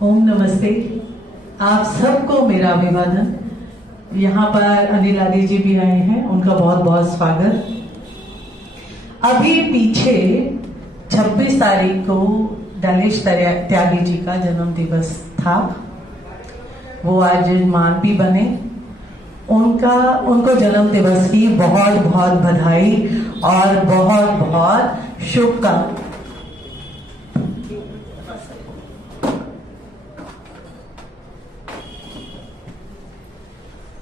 ओम नमस्ते। आप सबको मेरा अभिवादन। यहाँ पर अनिल आदि जी भी आए हैं, उनका बहुत बहुत स्वागत। अभी पीछे 26 तारीख को दलेश त्यागी जी का जन्म दिवस था। वो आज जजमान भी बने। उनको जन्म दिवस की बहुत बहुत बधाई और बहुत बहुत शुभकामनाएं।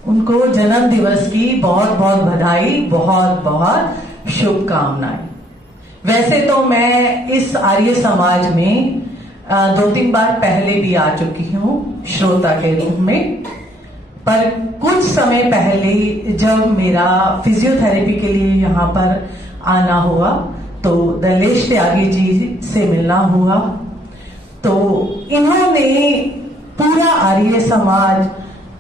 उनको जन्म दिवस की बहुत बहुत बधाई, बहुत बहुत शुभकामनाएं। वैसे तो मैं इस आर्य समाज में 2-3 बार पहले भी आ चुकी हूँ श्रोता के रूप में, पर कुछ समय पहले जब मेरा फिजियोथेरेपी के लिए यहाँ पर आना हुआ तो दलेश त्यागी जी से मिलना हुआ। तो इन्होंने पूरा आर्य समाज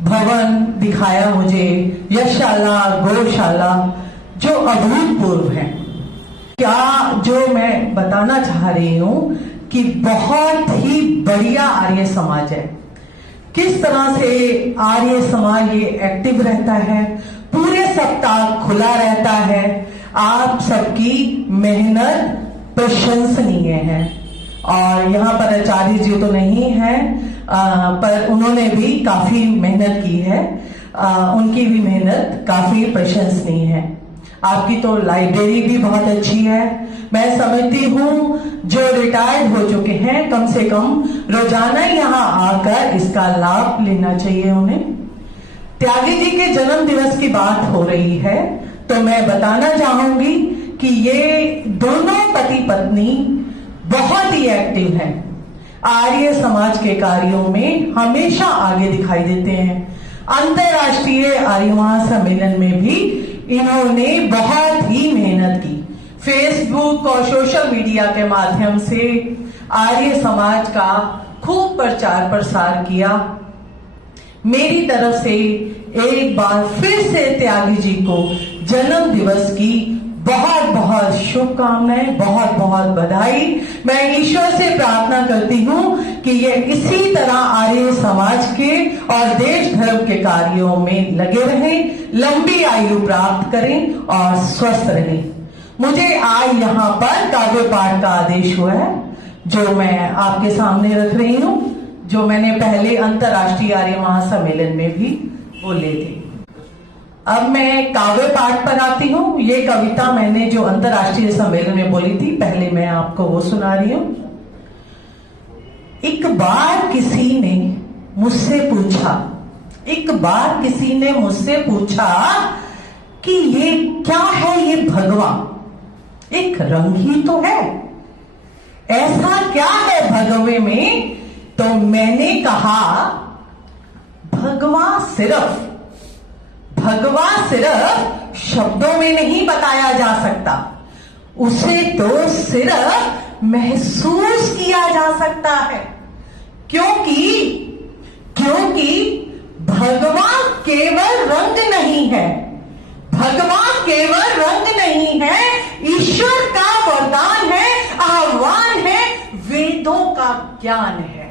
भवन दिखाया मुझे, यशशाला, गौशाला, जो अभूतपूर्व है। क्या जो मैं बताना चाह रही हूँ कि बहुत ही बढ़िया आर्य समाज है। किस तरह से आर्य समाज ये एक्टिव रहता है, पूरे सप्ताह खुला रहता है। आप सबकी मेहनत प्रशंसनीय है। और यहाँ पर आचार्य जी तो नहीं है, पर उन्होंने भी काफी मेहनत की है। उनकी भी मेहनत काफी प्रशंसनीय है। आपकी तो लाइब्रेरी भी बहुत अच्छी है। मैं समझती हूँ जो रिटायर्ड हो चुके हैं कम से कम रोजाना यहाँ आकर इसका लाभ लेना चाहिए उन्हें। त्यागी जी के जन्म दिवस की बात हो रही है तो मैं बताना चाहूंगी कि ये दोनों पति पत्नी बहुत ही एक्टिव हैं। आर्य समाज के कार्यों में हमेशा आगे दिखाई देते हैं। अंतरराष्ट्रीय आर्य महासम्मेलन में भी इन्होंने बहुत ही मेहनत की। फेसबुक और सोशल मीडिया के माध्यम से आर्य समाज का खूब प्रचार प्रसार किया। मेरी तरफ से एक बार फिर से त्यागी जी को जन्म दिवस की बहुत बहुत शुभकामनाएं, बहुत बहुत बधाई। मैं ईश्वर से प्रार्थना करती हूँ कि ये इसी तरह आर्य समाज के और देश धर्म के कार्यों में लगे रहें, लंबी आयु प्राप्त करें और स्वस्थ रहें। मुझे आज यहाँ पर काव्य पाठ का आदेश हुआ है जो मैं आपके सामने रख रही हूँ, जो मैंने पहले अंतरराष्ट्रीय आर्य महासम्मेलन में भी बोले थे। अब मैं काव्य पाठ पर आती हूँ। ये कविता मैंने जो अंतरराष्ट्रीय सम्मेलन में बोली थी, पहले मैं आपको वो सुना रही हूँ। एक बार किसी ने मुझसे पूछा कि ये क्या है, ये भगवान एक रंग ही तो है, ऐसा क्या है भगवे में? तो मैंने कहा भगवान सिर्फ शब्दों में नहीं बताया जा सकता, उसे तो सिर्फ महसूस किया जा सकता है। क्योंकि भगवान केवल रंग नहीं है, ईश्वर का वरदान है, आह्वान है, वेदों का ज्ञान है।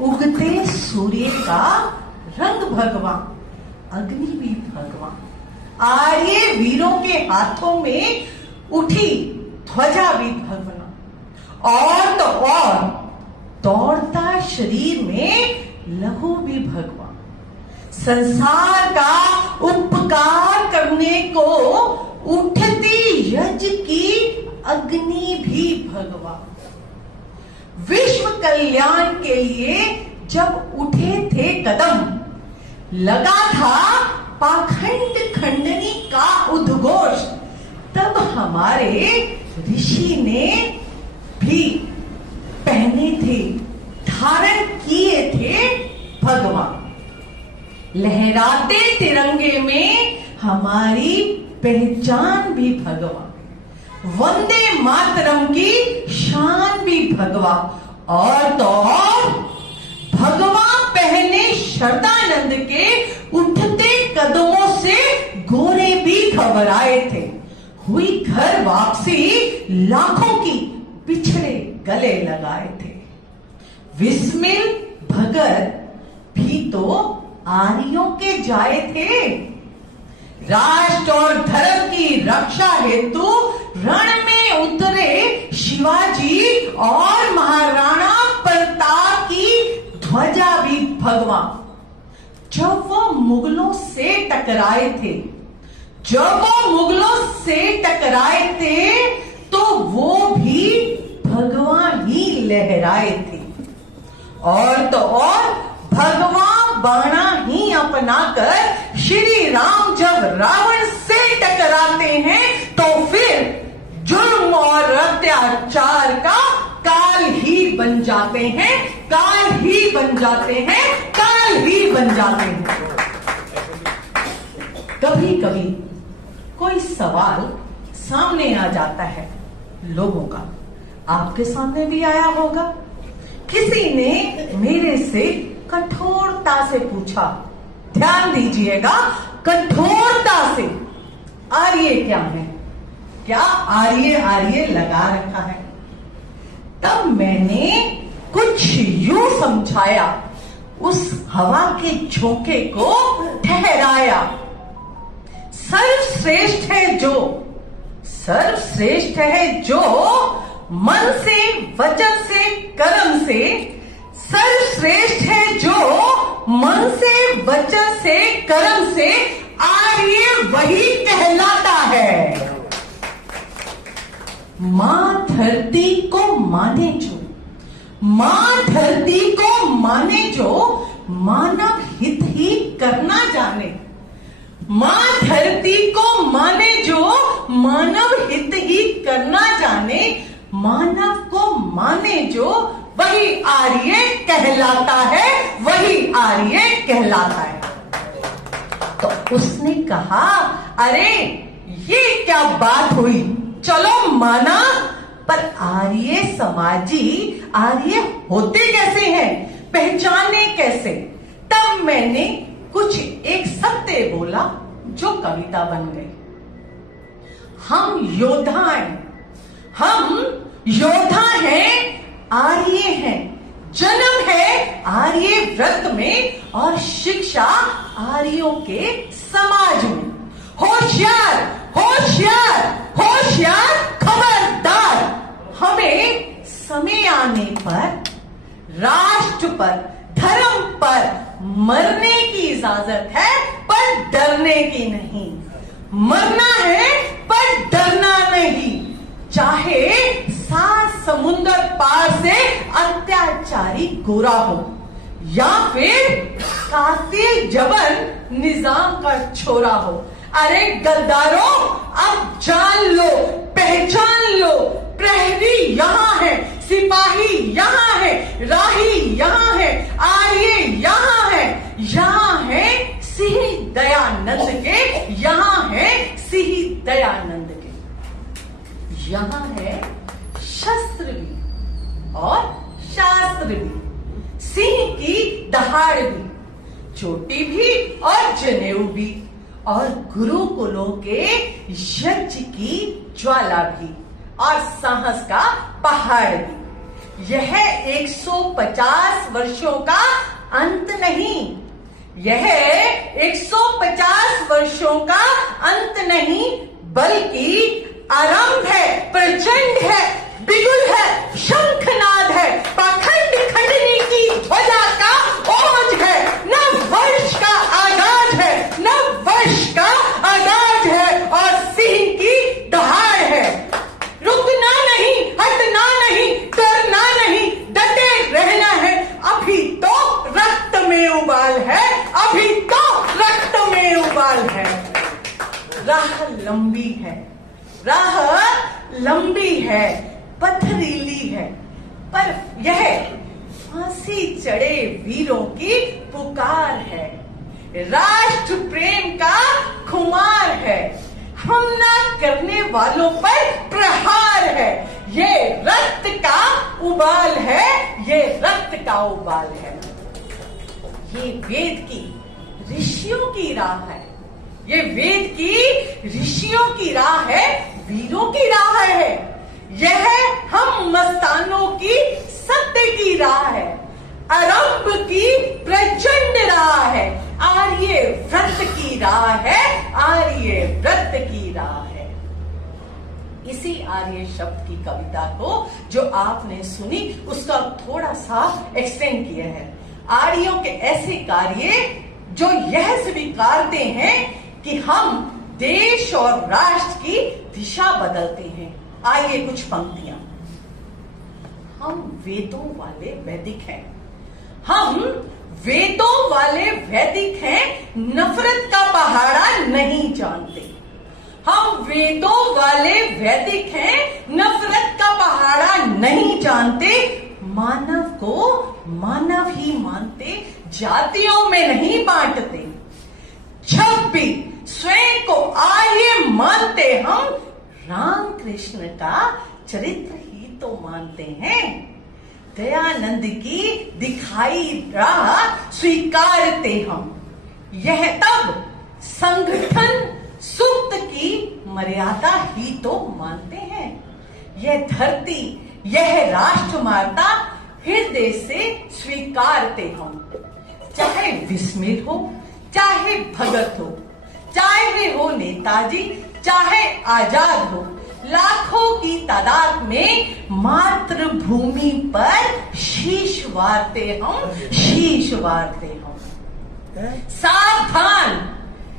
उगते सूर्य का रंग भगवान, अग्निवीर भगवान, आर्य वीरों के हाथों में उठी ध्वजा भी भगवान, और तो और दौड़ता शरीर में लहू भी भगवान, संसार का उपकार करने को उठती यज्ञ की अग्नि भी भगवान, विश्व कल्याण के लिए जब उठे थे कदम, लगा था पाखंड खंडनी का उद्घोष, तब हमारे ऋषि ने भी पहने थे, धारण किए थे भगवान। लहराते तिरंगे में हमारी पहचान भी भगवान, वंदे मातरम की शान भी भगवान, और तो और भगवान पहले शरदानंद के उठते कदमों से गोरे भी घबराए थे। हुई घर वापसी लाखों की पिछड़े गले लगाए थे। विस्मिल भगत भी तो आर्यों के जाए थे। राष्ट्र और धर्म की रक्षा हेतु रण में उतरे शिवाजी और महाराणा प्रताप की ध्वजा भी भगवा। जब वो मुगलों से टकराए थे, तो वो भी भगवा ही लहराए थे। और तो और भगवा बाणा ही अपनाकर श्री राम जब रावण से टकराते हैं तो फिर जुल्म और अत्याचार का काल ही बन जाते हैं। कभी कभी कोई सवाल सामने आ जाता है लोगों का, आपके सामने भी आया होगा। किसी ने मेरे से कठोरता से पूछा, ध्यान दीजिएगा, कठोरता से, आर्य क्या है? क्या आर्य लगा रखा है? तब मैंने कुछ यूं समझाया, उस हवा के झोंके को ठहराया। सर्वश्रेष्ठ है जो मन से, वचन से, कर्म से, सर्वश्रेष्ठ है जो मन से, वचन से, कर्म से आर्य वही कहलाता है। मां धरती को माने जो मानव हित ही करना जाने। मां धरती को माने जो मानव हित ही करना जाने, मानव को माने जो वही आर्य कहलाता है। तो उसने कहा, अरे ये क्या बात हुई, चलो माना, पर आर्य समाजी आर्य होते कैसे हैं, पहचाने कैसे? तब मैंने कुछ एक सत्य बोला जो कविता बन गई। हम योद्धा हैं, आर्य हैं। जन्म है आर्य व्रत में और शिक्षा आर्यों के समाज में। होशियार खबरदार, हमें समय आने पर राष्ट्र पर, धर्म पर मरने की इजाजत है, पर डरने की नहीं। मरना है पर डरना नहीं। चाहे 7 समुंदर पार से अत्याचारी गोरा हो या फिर कातिल जबन निजाम का छोरा हो। अरे गद्दारों, अब जान लो, पहचान लो, प्रहरी यहाँ है, सिपाही यहाँ है, राही यहाँ है, आर्य यहाँ है, यहाँ है सिंह दयानंद के, यहाँ है सिंह दयानंद के, यहाँ है शस्त्र भी और शास्त्र भी, सिंह की दहाड़ भी, चोटी भी और जनेऊ भी, और गुरुकुलों के यज्ञ की ज्वाला भी, और साहस का पहाड़ भी। यह 150 वर्षों का अंत नहीं, यह 150 वर्षों का अंत नहीं, बल्कि आरंभ है, प्रचंड है, बिगुल है, शंखनाद है, पाखंड खंडनी की ध्वजा का ओज है, नव वर्ष का आगाज है, नव वर्ष का आगाज है, और सिंह की दहाड़ है। रुकना नहीं, हटना नहीं, डरना नहीं, डटे रहना है। अभी तो रक्त में उबाल है, अभी तो रक्त में उबाल है। राह लंबी है, राह लंबी है, पथरीली है, पर यह फांसी चढ़े वीरों की पुकार है, राष्ट्र प्रेम का खुमार है, हमला करने वालों पर प्रहार है। ये रक्त का उबाल है, ये रक्त का उबाल है। ये वेद की ऋषियों की राह है, ये वेद की ऋषियों की राह है, वीरों की राह है। यह हम मस्तानों की सत्य की राह है। आरंभ की प्रचंड राह है, आर्य व्रत की राह है, आर्य व्रत की राह है। इसी आर्य शब्द की कविता को जो आपने सुनी उसका थोड़ा सा एक्सटेंड किया है। आर्यों के ऐसे कार्य जो यह स्वीकारते हैं कि हम देश और राष्ट्र की दिशा बदलते हैं। आइए कुछ पंक्तियां। हम वेदों वाले वैदिक हैं, हम वेदों वाले वैदिक हैं, नफरत का पहाड़ा नहीं जानते। हम वेदों वाले वैदिक हैं, नफरत का पहाड़ा नहीं जानते। मानव को मानव ही मानते, जातियों में नहीं बांटते। जब भी स्वयं को आर्य मानते हम, राम कृष्ण का चरित्र ही तो मानते हैं। दयानंद की दिखाई राह स्वीकारते हम। यह तब संगठन सूक्त की मर्यादा ही तो मानते हैं। यह धरती, यह राष्ट्र माता हृदय से स्वीकारते हम। चाहे विस्मित हो, चाहे भगत हो, चाहे हो नेताजी, चाहे आजाद हो, लाखों की तादाद में मातृभूमि पर शीश वारते हम, शीश वारते हम। सावधान,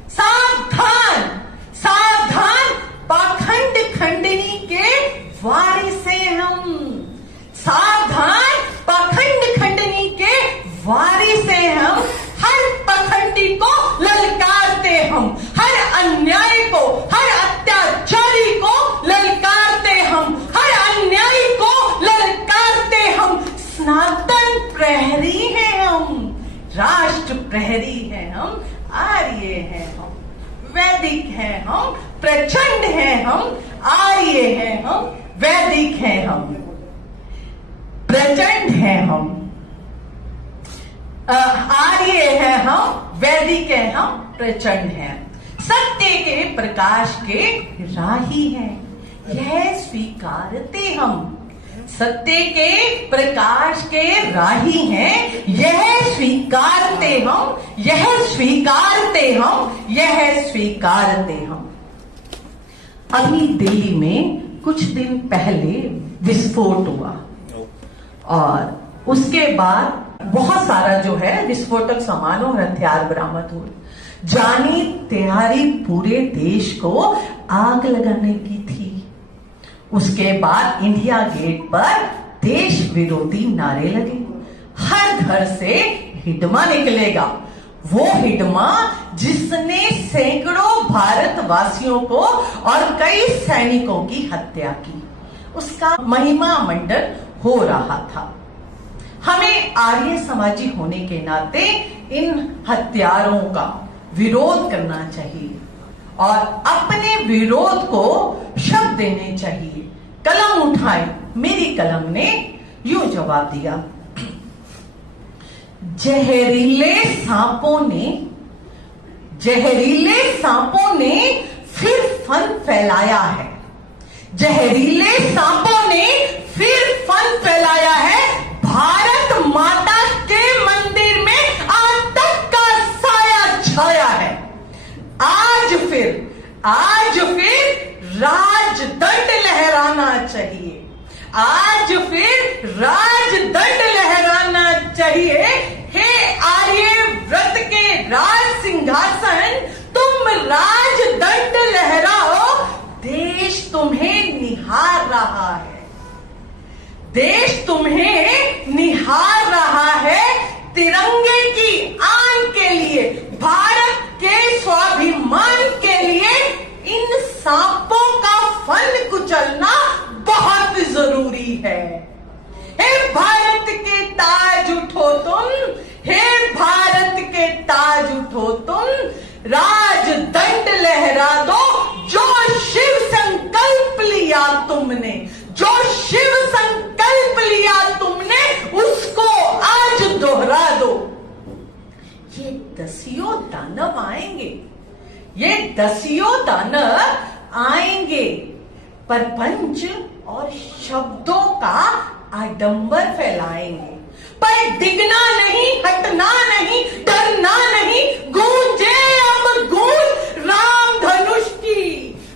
सावधान, सावधान, पाखंड खंडनी के वारिस हैं हम। सावधान, पाखंड खंडनी के वारिस हैं हम। हर पाखंडी को ललकारते हम, हर अन्याय को, हर अत्याचारी को ललकारते हम, हर अन्यायी को ललकारते हम। सनातन प्रहरी हैं हम, राष्ट्र प्रहरी हैं हम, आर्य हैं हम, वैदिक हैं हम, प्रचंड हैं हम, आर्य हैं हम, वैदिक हैं हम, प्रचंड हैं हम, आर्य हैं हम, वैदिक हैं हम, प्रचंड हैं। सत्य के प्रकाश के राही हैं, यह स्वीकारते हम। सत्य के प्रकाश के राही हैं, यह स्वीकारते हम, यह स्वीकारते हम, यह स्वीकारते हम। अभी दिल्ली में कुछ दिन पहले विस्फोट हुआ और उसके बाद बहुत सारा जो है विस्फोटक सामान और हथियार बरामद हुए। जानी तैयारी पूरे देश को आग लगाने की थी। उसके बाद इंडिया गेट पर देश विरोधी नारे लगे। हर घर से हिडमा निकलेगा, वो हिडमा जिसने सैकड़ों भारतवासियों को और कई सैनिकों की हत्या की, उसका महिमा मंडन हो रहा था। हमें आर्य समाजी होने के नाते इन हत्यारों का विरोध करना चाहिए और अपने विरोध को शब्द देने चाहिए। कलम उठाई, मेरी कलम ने यूं जवाब दिया। जहरीले सांपों ने फिर फन फैलाया है। जहरीले सांपों ने फिर फन फैलाया है। भारत माता के मंदिर में आतंक का साया छाया है। आज फिर राजदंड लहराना चाहिए। आज फिर राजदंड लहराना चाहिए। हे आर्य व्रत के राज सिंहासन, तुम राजदंड लहराओ। देश तुम्हें निहार रहा है, देश तुम्हें निहार रहा है। तिरंगे की आन के लिए, भारत के स्वाभिमान के लिए इन सांपों का फन कुचलना बहुत जरूरी है। हे भारत के ताज उठो तुम, हे भारत के ताज उठो तुम, राजदंड लहरा दो। जो शिव संकल्प लिया तुमने, जो शिव संकल्प लिया तुमने, उसको आज दोहरा दो। ये दसियों दानव आएंगे, ये दसियों दानव आएंगे, प्रपंच और शब्दों का आडंबर फैलाएंगे। पर डिगना नहीं, हटना नहीं, डरना नहीं। गूंजे अब गूंज राम धनुष की,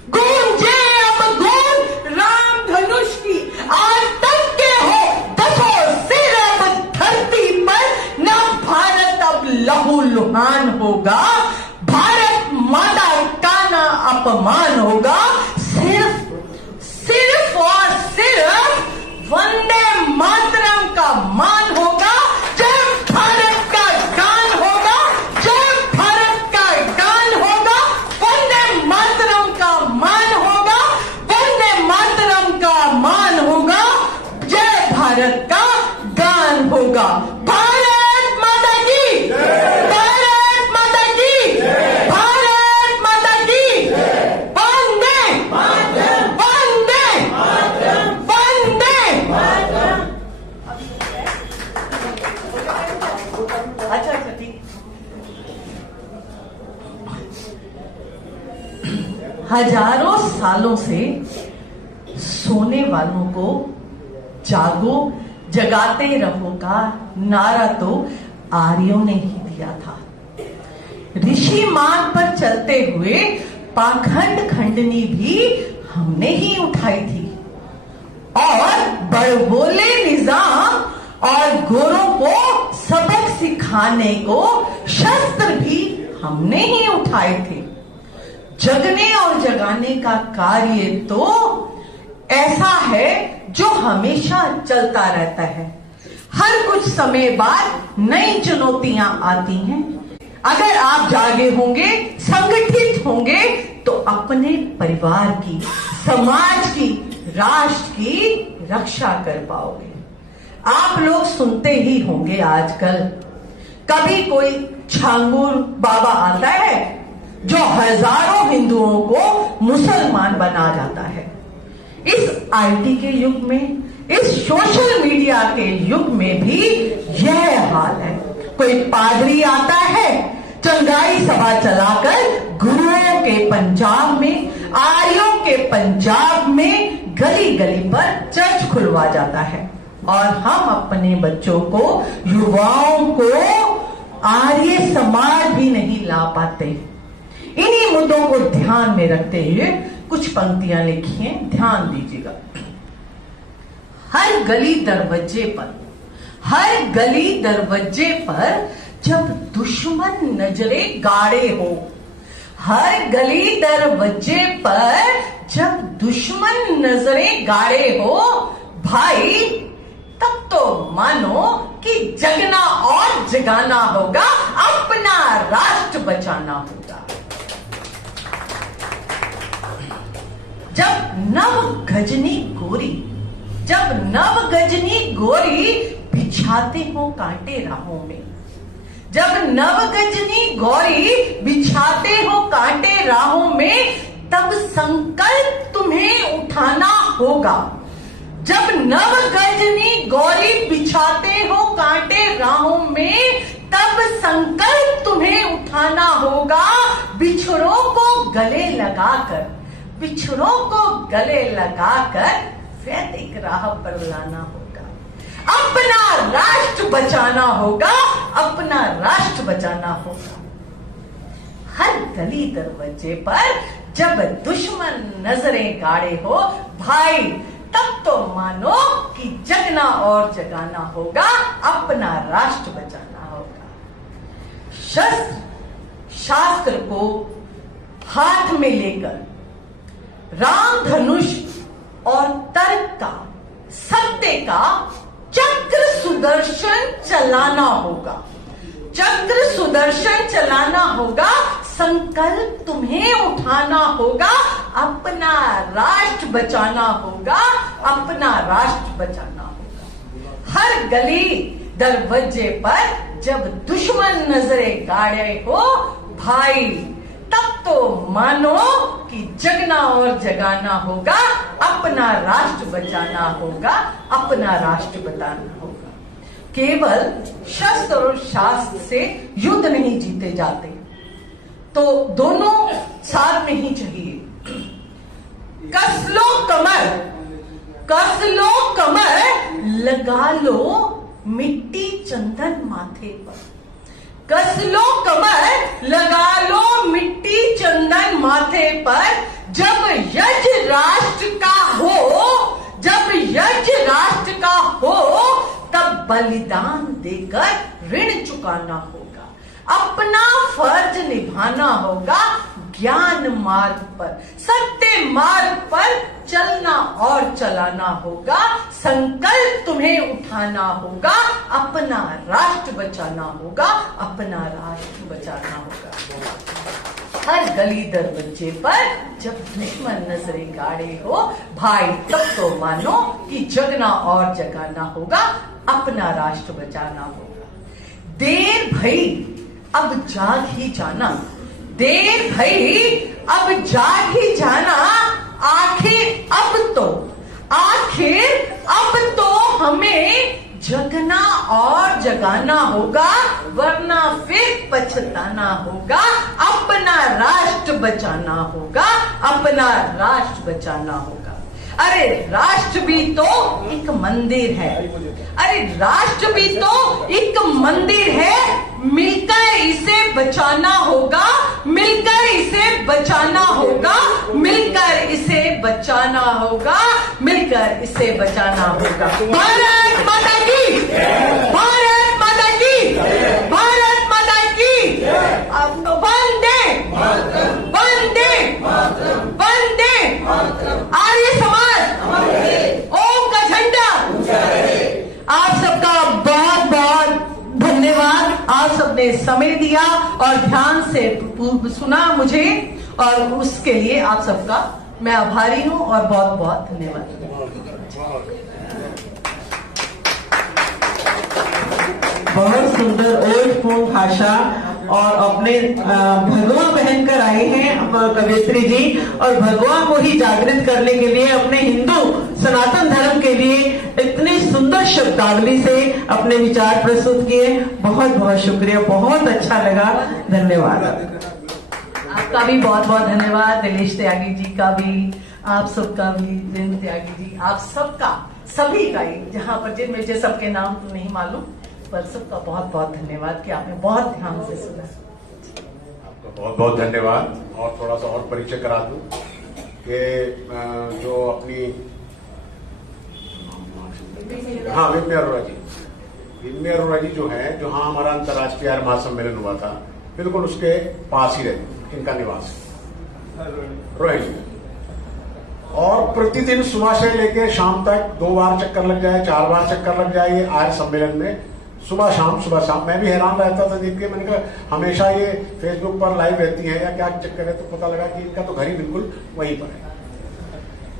गूंजे अब गूंज राम धनुष की। आज तक के हो दसों सिर अब धरती पर, न भारत अब लहू लुहान होगा, भारत माता का ना अपमान होगा। सिर्फ और सिर्फ वंदे मातरम का मान होगा। जय भारत का गान होगा, जय भारत का गान होगा। वंदे मातरम का मान होगा, वंदे मातरम का मान होगा। जय भारत का गान होगा। भारत माता की, भारत माता की, भारत माता की। वंदे वंदे वंदे। अच्छा अच्छा ठीक। हजारों सालों से सोने वालों को जागो, जगाते रहो का नारा तो आर्यों ने ही दिया था। ऋषि मार्ग पर चलते हुए पाखंड खंडनी भी हमने ही उठाई थी, और बड़बोले निजाम और गोरों को सबक सिखाने को शस्त्र भी हमने ही उठाए थे। जगने और जगाने का कार्य तो ऐसा है जो हमेशा चलता रहता है। हर कुछ समय बाद नई चुनौतियां आती हैं। अगर आप जागे होंगे, संगठित होंगे, तो अपने परिवार की, समाज की, राष्ट्र की रक्षा कर पाओगे। आप लोग सुनते ही होंगे आजकल, कभी कोई छांगुर बाबा आता है जो हजारों हिंदुओं को मुसलमान बना जाता है। इस आईटी के युग में, इस सोशल मीडिया के युग में भी यह हाल है। कोई पादरी आता है चंगाई सभा चलाकर गुरुओं के पंजाब में, आर्यों के पंजाब में गली गली पर चर्च खुलवा जाता है, और हम अपने बच्चों को, युवाओं को आर्य समाज भी नहीं ला पाते। इन्हीं मुद्दों को ध्यान में रखते हुए कुछ पंक्तियां लिखी हैं, ध्यान दीजिएगा। हर गली दरवाजे पर, हर गली दरवाजे पर जब दुश्मन नजरे गाड़े हो, हर गली दरवाजे पर जब दुश्मन नजरे गाड़े हो, भाई तब तो मानो कि जगना और जगाना होगा, अपना राष्ट्र बचाना होगा। जब नव गजनी गोरी, जब नव गजनी गोरी बिछाते हो कांटे राहों में, जब नव गजनी गौरी बिछाते हो कांटे राहों में, तब संकल्प तुम्हें उठाना होगा। जब नव गजनी गौरी बिछाते हो कांटे राहों में, तब संकल्प तुम्हें उठाना होगा। बिछड़ों को गले लगाकर, बिछड़ों को गले लगाकर वैदिक राह पर लाना होगा। अपना राष्ट्र बचाना होगा, अपना राष्ट्र बचाना होगा। हर गली दरवाजे पर जब दुश्मन नजरें गाड़े हो, भाई तब तो मानो कि जगना और जगाना होगा, अपना राष्ट्र बचाना होगा। शस्त्र शास्त्र को हाथ में लेकर राम धनुष और तर्क का, सत्य का चक्र सुदर्शन चलाना होगा। चक्र सुदर्शन चलाना होगा। संकल्प तुम्हें उठाना होगा, अपना राष्ट्र बचाना होगा, अपना राष्ट्र बचाना होगा। हर गली दरवाजे पर जब दुश्मन नजरे गाड़े हो, भाई तब तो मानो कि जगना और जगाना होगा, अपना राष्ट्र बचाना होगा, अपना राष्ट्र बताना होगा। केवल शस्त्र और शास्त्र से युद्ध नहीं जीते जाते, तो दोनों साथ में ही चाहिए। कस लो कमर, कस लो कमर, लगा लो मिट्टी चंदन माथे पर। कस लो कमर, लगा लो मिट्टी चंदन माथे पर। जब यज राष्ट्र का हो, जब यज राष्ट्र का हो, तब बलिदान देकर ऋण चुकाना होगा। अपना फर्ज निभाना होगा। ज्ञान मार्ग पर, सत्य मार्ग पर चलना और चलाना होगा। संकल्प तुम्हें उठाना होगा। अपना राष्ट्र बचाना होगा। अपना राष्ट्र बचाना होगा। हर गली दरवाजे पर जब दुश्मन नजरे गाड़े हो, भाई तब तो मानो कि जगना और जगाना होगा। अपना राष्ट्र बचाना होगा। देर भई अब जाग ही जाना, देर भई अब जाग ही जाना। आखिर अब तो हमें जगना और जगाना होगा, वरना फिर पछताना होगा। अपना राष्ट्र बचाना होगा। अपना राष्ट्र बचाना होगा। अरे राष्ट्र भी तो एक मंदिर है। अरे राष्ट्र भी तो एक मंदिर है। मिलकर इसे बचाना होगा। मिलकर इसे बचाना होगा। मिलकर इसे बचाना होगा। मिलकर इसे बचाना होगा। भारत माता की, भारत माता की, भारत माता की। वंदे वंदे वंदे। आर्य समाज, ओम का झंडा। आप सबका बहुत बहुत धन्यवाद। आप सबने समय दिया और ध्यान से सुना मुझे, और उसके लिए आप सबका मैं आभारी हूं और बहुत बहुत धन्यवाद। बहुत सुंदर ओजपूर्ण भाषा, और अपने भगवा पहनकर आए हैं कवयित्री जी, और भगवा को ही जागृत करने के लिए अपने हिंदू सनातन धर्म के लिए इतनी सुंदर शब्दावली से अपने विचार प्रस्तुत किए। बहुत बहुत शुक्रिया, बहुत अच्छा लगा। धन्यवाद। आपका भी बहुत बहुत धन्यवाद। दिलेश त्यागी जी का भी, आप सबका भी, जिन त्यागी जी, आप सबका, सभी का ही, जहाँ पर जिन मुझे सबके नाम तो नहीं मालूम, पर सबका बहुत बहुत धन्यवाद कि आपने बहुत ध्यान से सुना। आपका बहुत बहुत धन्यवाद। और थोड़ा सा और परिचय करा दूं कि जो अपनी विम्य अरोड़ा जी, विम्य अरोड़ा जी जो है, जहां हमारा अंतर्राष्ट्रीय आर्य महासम्मेलन हुआ था, बिल्कुल उसके पास ही रहते, इनका निवास रोहिणी। और प्रतिदिन सुबह से लेकर शाम तक 2 बार चक्कर लग जाए, 4 बार चक्कर लग जाए ये आर्य सम्मेलन में, सुबह शाम। मैं भी हैरान रहता था देख के। मैंने कहा हमेशा ये फेसबुक पर लाइव रहती है या क्या चक्कर है, तो पता लगा कि इनका तो घर ही बिल्कुल वहीं पर है।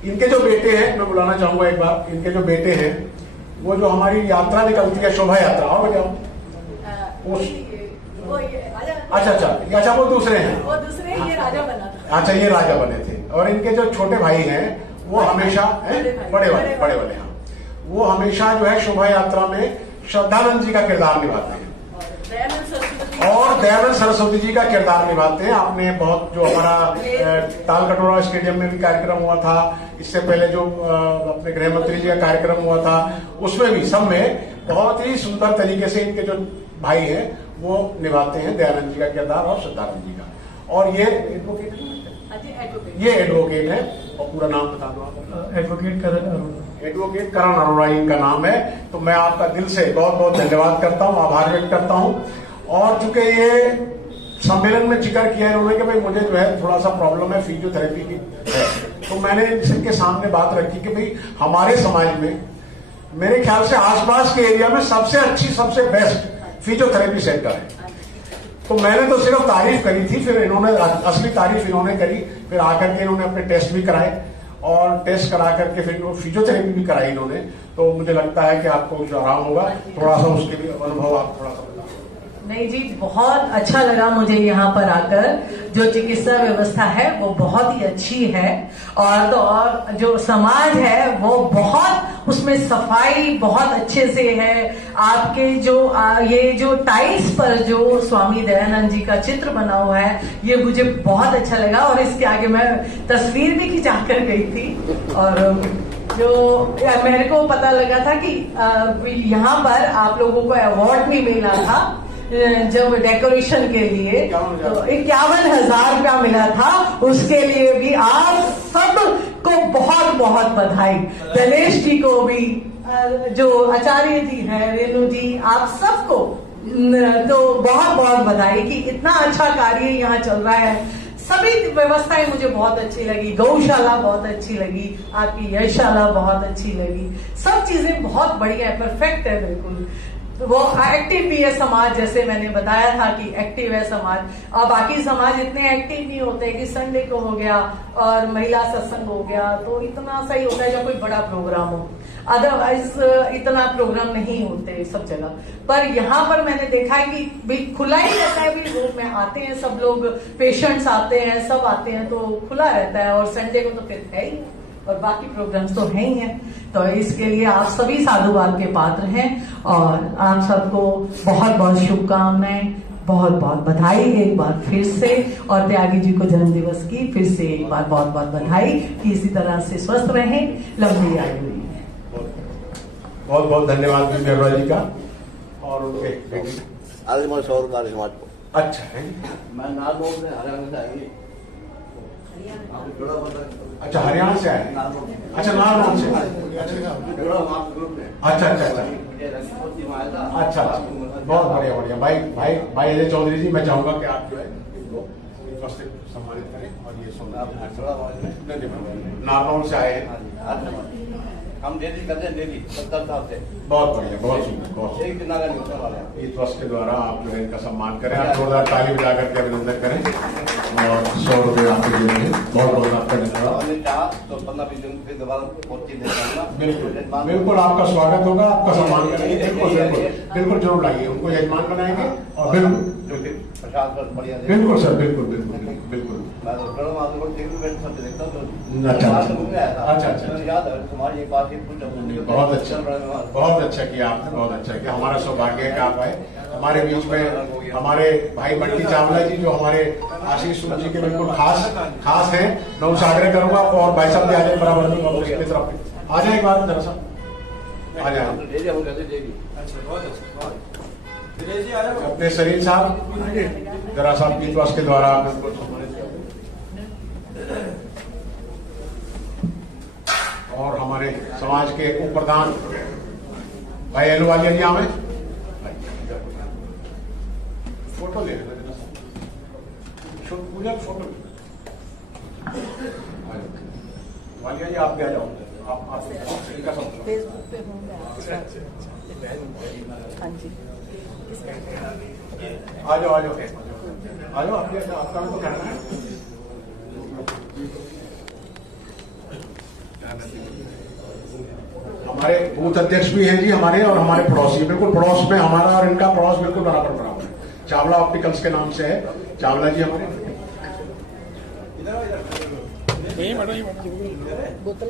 इनके जो बेटे हैं, मैं बुलाना चाहूंगा एक बार, इनके जो बेटे हैं, वो जो हमारी यात्रा निकलती है, शोभा यात्रा, और बताओ। अच्छा, वो दूसरे हैं, वो दूसरे, ये राजा बना था। अच्छा, ये राजा बने थे। और इनके जो छोटे भाई हैं, वो हमेशा बड़े वाले, हाँ, वो हमेशा जो है शोभा यात्रा में श्रद्धानंद जी का किरदार निभाते हैं और दयानंद सरस्वती जी का किरदार निभाते हैं। आपने बहुत, जो हमारा ताल कटोरा स्टेडियम में भी कार्यक्रम हुआ था, इससे पहले जो अपने गृह मंत्री जी का कार्यक्रम हुआ था, उसमें भी, सब में बहुत ही सुंदर तरीके से इनके जो भाई हैं वो निभाते हैं दयानंद जी का किरदार और श्रद्धानंद जी का। और ये एडवोकेट है, और पूरा नाम बता दो आप। एडवोकेट करण अरोड़ा इनका नाम है। तो मैं आपका दिल से बहुत बहुत धन्यवाद करता हूँ, आभार व्यक्त करता हूँ। और चूंकि ये सम्मेलन में जिक्र किया इन्होंने कि भाई मुझे जो है थोड़ा सा प्रॉब्लम है फिजियोथेरेपी की है, तो मैंने सबके सामने बात रखी कि भाई हमारे समाज में, मेरे ख्याल से आसपास के एरिया में सबसे अच्छी, सबसे बेस्ट फिजियोथेरेपी सेंटर है। तो मैंने तो सिर्फ तारीफ करी थी, फिर इन्होंने असली तारीफ इन्होंने करी। फिर आकर के इन्होंने अपने टेस्ट भी कराए, और टेस्ट करा करके फिर फिजियोथेरेपी भी कराई इन्होंने। तो मुझे लगता है कि आपको जो आराम होगा, थोड़ा सा उसके भी अनुभव आप थोड़ा सा बता। नहीं जी, बहुत अच्छा लगा मुझे यहाँ पर आकर। जो चिकित्सा व्यवस्था है वो बहुत ही अच्छी है, और तो और जो समाज है वो बहुत, उसमें सफाई बहुत अच्छे से है। आपके जो ये जो टाइल्स पर जो स्वामी दयानंद जी का चित्र बना हुआ है, ये मुझे बहुत अच्छा लगा। और इसके आगे मैं तस्वीर भी खिंचा कर गई थी, और जो मेरे को पता लगा था कि यहाँ पर आप लोगों को अवार्ड भी मिला था जब डेकोरेशन के लिए, तो 51,000 रुपया मिला था। उसके लिए भी आप सबको बहुत बहुत बधाई। गणेश जी को भी, जो आचार्य जी हैं, रेणु जी, आप सबको तो बहुत बहुत बधाई कि इतना अच्छा कार्य यहाँ चल रहा है। सभी व्यवस्थाएं मुझे बहुत अच्छी लगी, गौशाला बहुत अच्छी लगी, आपकी यशशाला बहुत अच्छी लगी, सब चीजें बहुत बढ़िया है, परफेक्ट है बिल्कुल। वो एक्टिव भी है समाज, जैसे मैंने बताया था कि एक्टिव है समाज। और बाकी समाज इतने एक्टिव नहीं होते कि संडे को हो गया और महिला सत्संग हो गया तो इतना सही होता है जब कोई बड़ा प्रोग्राम हो, अदरवाइज इतना प्रोग्राम नहीं होते सब जगह। पर यहाँ पर मैंने देखा है कि भी खुला ही रहता है, भी रूम में आते हैं सब लोग, पेशेंट्स आते हैं, सब आते हैं, तो खुला रहता है। और संडे को तो फिर है ही, और बाकी प्रोग्राम्स तो है ही हैं। तो इसके लिए आप सभी साधुवाद के पात्र हैं और आप सबको बहुत बहुत शुभकामनाएं, बहुत बहुत बधाई एक बार फिर से। और त्यागी जी को जन्म दिवस की फिर से एक बार बहुत बहुत बधाई कि इसी तरह से स्वस्थ रहें, लंबी आयु हुई। बहुत बहुत धन्यवाद जी मेहरा जी का और उनके आदिम सौरकार समाज को। अच्छा है, मैं नागौर से हरियाणा से आएंगे। अच्छा हरियाणा से आए, अच्छा नागौर से, अच्छा अच्छा अच्छा अच्छा, बहुत बढ़िया बढ़िया। भाई भाई भाई अजय चौधरी जी, मैं चाहूंगा कि आप जो है इनको सम्मानित करें। और ये नागौर से आए हैं, हम डेली करते हैं, डेली 70 साल से। बहुत बढ़िया, बहुत सुंदर, बहुत एक दिन आगे नहीं होने वाला है। इस ट्रस्ट के द्वारा आप जो है इनका सम्मान करें, आप 2,000 ताली बजा करके अभिनंदन करें और 100 रुपये आपके लिए देंगे। बहुत बहुत आपका धन्यवाद। हमने चाहा तो 15-20 दिन के दोबारा बहुत चीज बिल्कुल बिल्कुल आपका स्वागत होगा, आपका सम्मान करेंगे। बिल्कुल बिल्कुल बिल्कुल जरूर लाइए, उनको यजमान बनाएंगे और बिल्कुल प्रसाद पर बढ़िया बिल्कुल सर, बिल्कुल बिल्कुल बिल्कुल। मैं तो बड़ा माधव को टीवी पे सब देखता हूँ। अच्छा अच्छा अच्छा, याद है तुम्हारी एक बात ही पूछा। बहुत अच्छा, बहुत अच्छा किया आपने, बहुत अच्छा किया। हमारा सौभाग्य है कि आप आए हमारे बीच में। हमारे भाई बंटी चावला जी जो हमारे आशीष सूद जी के बिल्कुल खास हैं, मैं उनसे आग्रह करूंगा और भाई साहब भी आ जाए बराबर में, तरफ आ जाए एक बार जरा सा आ जाए। अपने शरीर साहब जरा सा गीतवास के द्वारा आप बिल्कुल सम्मानित करें। और हमारे समाज के उप प्रधान भाई एलवालिया जी आवे, फोटो ले पूजा फोटो वालिया जी आप भी आ जाओ, आप फेसबुक पे होंगे हाँ जी, आ जाओ आ जाओ आ जाओ, आपका तो कहना है। हमारे बूथ अध्यक्ष भी हैं जी हमारे, और हमारे पड़ोसी बिल्कुल पड़ोस में, हमारा और इनका पड़ोस बिल्कुल बराबर बराबर है। चावला ऑप्टिकल्स के नाम से है, चावला जी हमारे। बोतल